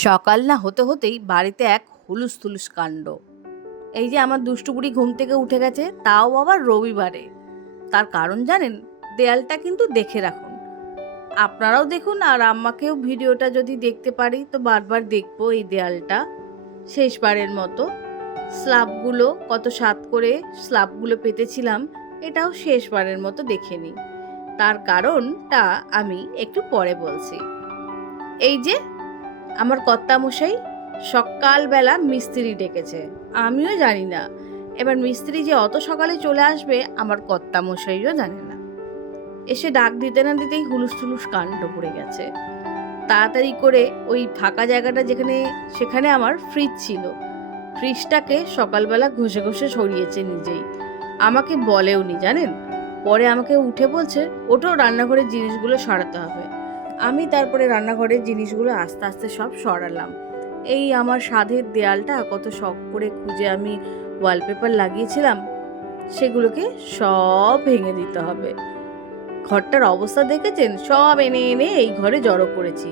সকাল না হতে হতেই বাড়িতে এক হুলুস থুলুস কাণ্ড। এই যে আমার দুষ্টু বুড়ি ঘুম থেকে উঠে গেছে, তাও আবার রবিবারে। তার কারণ জানেন? দেয়ালটা কিন্তু দেখে রাখুন, আপনারাও দেখুন, আর আম্মাকেও ভিডিওটা যদি দেখতে পারি তো বারবার দেখবো এই দেয়ালটা শেষবারের মতো। স্ল্যাবগুলো কত সাত করে স্ল্যাবগুলো পেতেছিলাম, এটাও শেষবারের মতো দেখে নিই। তার কারণটা আমি একটু পরে বলছি। এই যে আমার কর্তামশাই সকালবেলা মিস্ত্রি ডেকেছে, আমিও জানি না এবার মিস্ত্রি যে অত সকালে চলে আসবে আমার কর্তামশাইও জানে না। এসে ডাক দিতে না দিতেই হুলুস থুলুস কাণ্ড পড়ে গেছে। তাড়াতাড়ি করে ওই ফাঁকা জায়গাটা যেখানে, সেখানে আমার ফ্রিজ ছিল, ফ্রিজটাকে সকালবেলা ঘষে ঘষে সরিয়েছে নিজেই, আমাকে বলেও নি জানেন। পরে আমাকে উঠে বলছে ওটো রান্নাঘরের জিনিসগুলো সরাতে হবে। আমি তারপরে রান্নাঘরের জিনিসগুলো আস্তে আস্তে সব সরালাম। এই আমার সাধের দেয়ালটা কত শখ করে খুঁজে আমি ওয়ালপেপার লাগিয়েছিলাম, সেগুলোকে সব ভেঙে দিতে হবে। ঘরটার অবস্থা দেখেছেন? সব এনে এনে এই ঘরে জড়ো করেছি,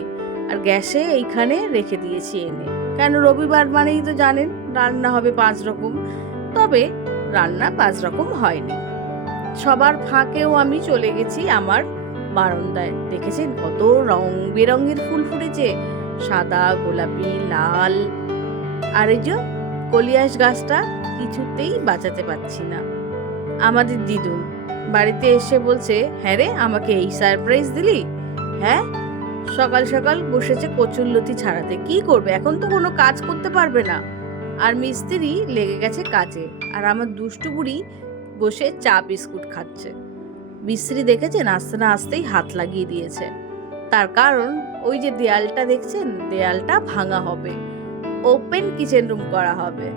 আর গ্যাসে এইখানে রেখে দিয়েছি এনে। কেন, রবিবার মানেই তো জানেন রান্না হবে 5 রকম। তবে রান্না 5 রকম হয়নি। সবার ফাঁকেও আমি চলে গেছি আমার বারান্দায়। দেখেছেন কত রং বেরঙের ফুল ফুটেছে, সাদা, গোলাপি, লাল। আর এই যে কলিয়াস গাছটা কিছুতেই বাঁচাতে পারছি না। আমাদের দিদুন বাড়িতে এসে বলছে, হ্যাঁ রে, আমাকে এই সারপ্রাইজ দিলি? হ্যাঁ, সকাল সকাল বসেছে কচুরলতি ছাড়াতে। কি করবে, এখন তো কোনো কাজ করতে পারবে না। আর মিস্ত্রি লেগে গেছে কাজে, আর আমার দুষ্টু বুড়ি বসে চা বিস্কুট খাচ্ছে। মিস্ত্রি দেখেছেন আসতে না আসতেই হাত লাগিয়ে দিয়েছে। তার কারণ ওই যে দেয়ালটা দেখছেন, দেয়ালটা ভাঙা হবে, ওপেন কিচেন রুম করা হবে।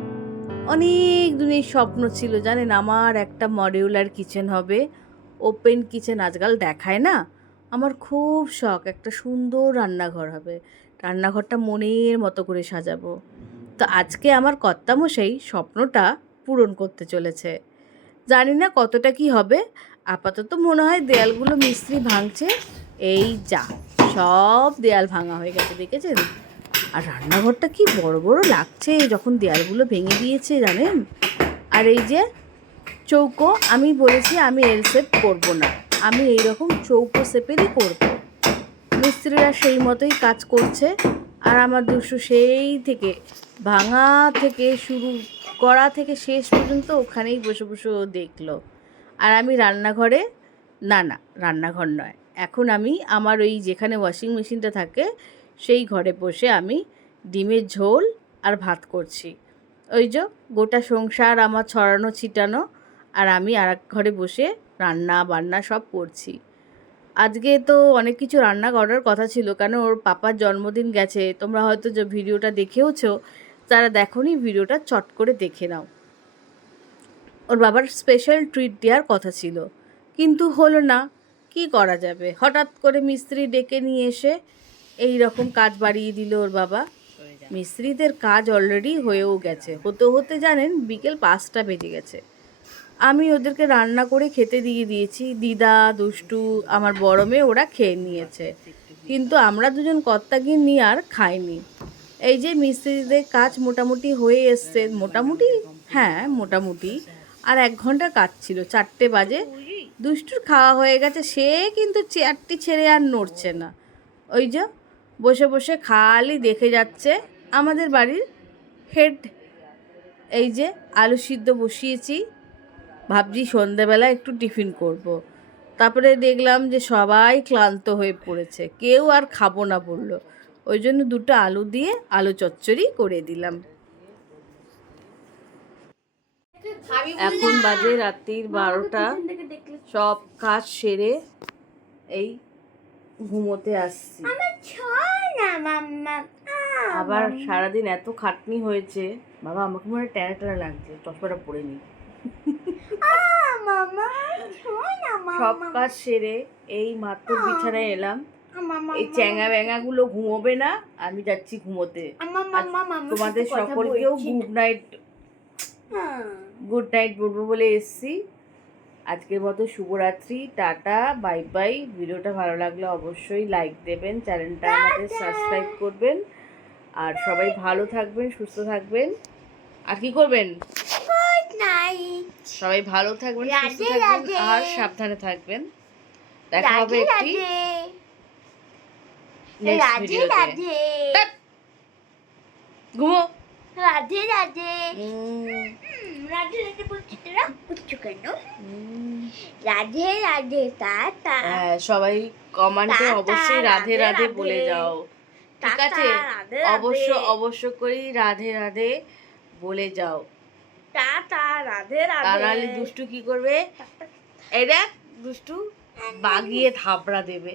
অনেক দিনের স্বপ্ন ছিল জানেন, আমার একটা মডিউলার কিচেন হবে, ওপেন কিচেন আজকাল দেখায় না। আমার খুব শখ একটা সুন্দর রান্নাঘর হবে, রান্নাঘরটা মনের মতো করে সাজাবো। তো আজকে আমার কর্তামশাই স্বপ্নটা পূরণ করতে চলেছে। জানি না কতটা কি হবে। আপাতত মনে হয় দেয়ালগুলো মিস্ত্রি ভাঙছে। এই যা, সব দেয়াল ভাঙা হয়ে গেছে, দেখেছেন? আর রান্নাঘরটা কি বড় বড় লাগছে যখন দেয়ালগুলো ভেঙে দিয়েছে জানেন। আর এই যে চৌকো, আমি বলেছি আমি এল শেপ করবো না, আমি এইরকম চৌকো শেপেরই করবো। মিস্ত্রিরা সেই মতোই কাজ করছে, আর আমার দুশো সেই থেকে ভাঙা থেকে শুরু করা থেকে শেষ পর্যন্ত ওখানেই বসে বসে ও দেখলো। আর আমি রান্নাঘরে, না না, রান্নাঘর নয়, এখন আমি আমার ওই যেখানে ওয়াশিং মেশিনটা থাকে সেই ঘরে বসে আমি ডিমের ঝোল আর ভাত করছি। ওই যে গোটা সংসার আমার ছড়ানো ছিটানো, আর আমি আর এক ঘরে বসে রান্না বান্না সব করছি। আজকে তো অনেক কিছু রান্না করার কথা ছিল, কেন ওর পাপার জন্মদিন গেছে। তোমরা হয়তো যে ভিডিওটা দেখেওছো, যারা দেখোনি ভিডিওটা চট করে দেখে নাও। ওর বাবার স্পেশাল ট্রিট দেওয়ার কথা ছিল, কিন্তু হলো না। কি করা যাবে, হঠাৎ করে মিস্ত্রি ডেকে নিয়ে এসে এই রকম কাজ বাড়িয়ে দিল ওর বাবা। মিস্ত্রিদের কাজ অলরেডি হয়েও গেছে, হতে হতে জানেন বিকেল 5টা বেজে গেছে। আমি ওদেরকে রান্না করে খেতে দিয়ে দিয়েছি, দিদা, দুষ্টু, আমার বড় মেয়ে, ওরা খেয়ে নিয়েছে। কিন্তু আমরা দুজন কর্তাগিন্নি আর খাইনি। এই যে মিস্ত্রিদের কাজ মোটামুটি হয়ে এসছে, মোটামুটি, হ্যাঁ মোটামুটি। আর 1 ঘন্টার কাজ ছিল, 4টে বাজে। দুষ্টুর খাওয়া হয়ে গেছে, সে কিন্তু চেয়ারটি ছেড়ে আর নড়ছে না। ওই যে বসে বসে খালি দেখে যাচ্ছে। আমাদের বাড়ির হেড, এই যে আলু সিদ্ধ বসিয়েছি, ভাবছি সন্ধেবেলা একটু টিফিন করব। তারপরে দেখলাম যে সবাই ক্লান্ত হয়ে পড়েছে, কেউ আর খাবো না বললো। ওই জন্য 2টো আলু দিয়ে আলু চচ্চড়ি করে দিলাম। এখন বাজে রাত্রির 12টা, সব কাজ সেরে এই ঘুমোতে আসছি। আবার সারাদিন এত খাটনি হয়েছে, বাবা আমাকে মনে ট্যারা ট্যারা লাগছে, চশমাটা পরে নিই। সব কাজ সেরে এই মাত্র বিছানায় এলাম। এই চ্যাঙা ব্যাঙাগুলো ঘুমোবে না, আমি যাচ্ছি ঘুমোতে। তোমাদের সকলকেও গুড নাইট বলবো বলে এসছি। আজকের মতো শুভরাত্রি, টাটা, বাই বাই। ভিডিওটা ভালো লাগলে অবশ্যই লাইক দেবেন, চ্যানেলটা আমাদের সাবস্ক্রাইব করবেন। আর সবাই ভালো থাকবেন, সুস্থ থাকবেন। আর কি করবেন? Good night. সবাই ভালো থাকবেন, সুস্থ রাধে থাকবেন রাধে। আর সাবধানে থাকবেন। দেখা হবে রাধে একটি রাধে। নেক্সট রাধে ভিডিওতে। রাধে। ঘুমো। রাধে রাধে। উম, রাধে রাধে বলছি, তোরা বুঝছো কেন? রাধে রাধে টাটা। হ্যাঁ, সবাই কমেন্টে টাটা, অবশ্যই রাধে রাধে রাধে রাধে। বলে যাও, ঠিক টাটা, আছে? রাধে অবশ্য রাধে। অবশ্য করেই রাধে রাধে বলে যাও, টাটা, রাধে তা রাধে। নাহলে দুষ্টু কি করবে? এই দেখ, দুষ্টু বাগিয়ে থাবড়া দেবে।